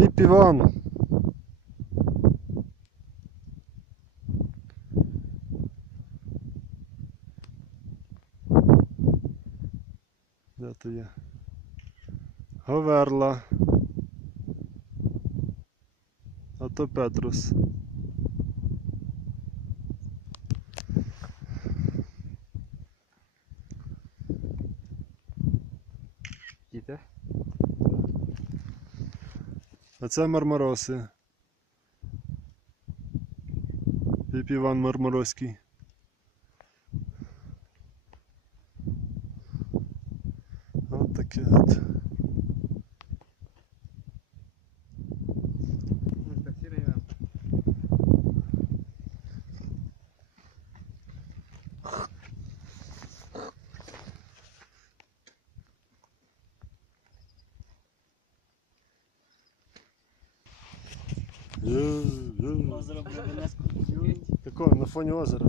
Піп Іван. Де то є? Говерла. А то Петрус. Діти. А це Мармароси. Піп Іван Мармароський. От таке от. Є, Озеро буде не Такого, на фоні озера.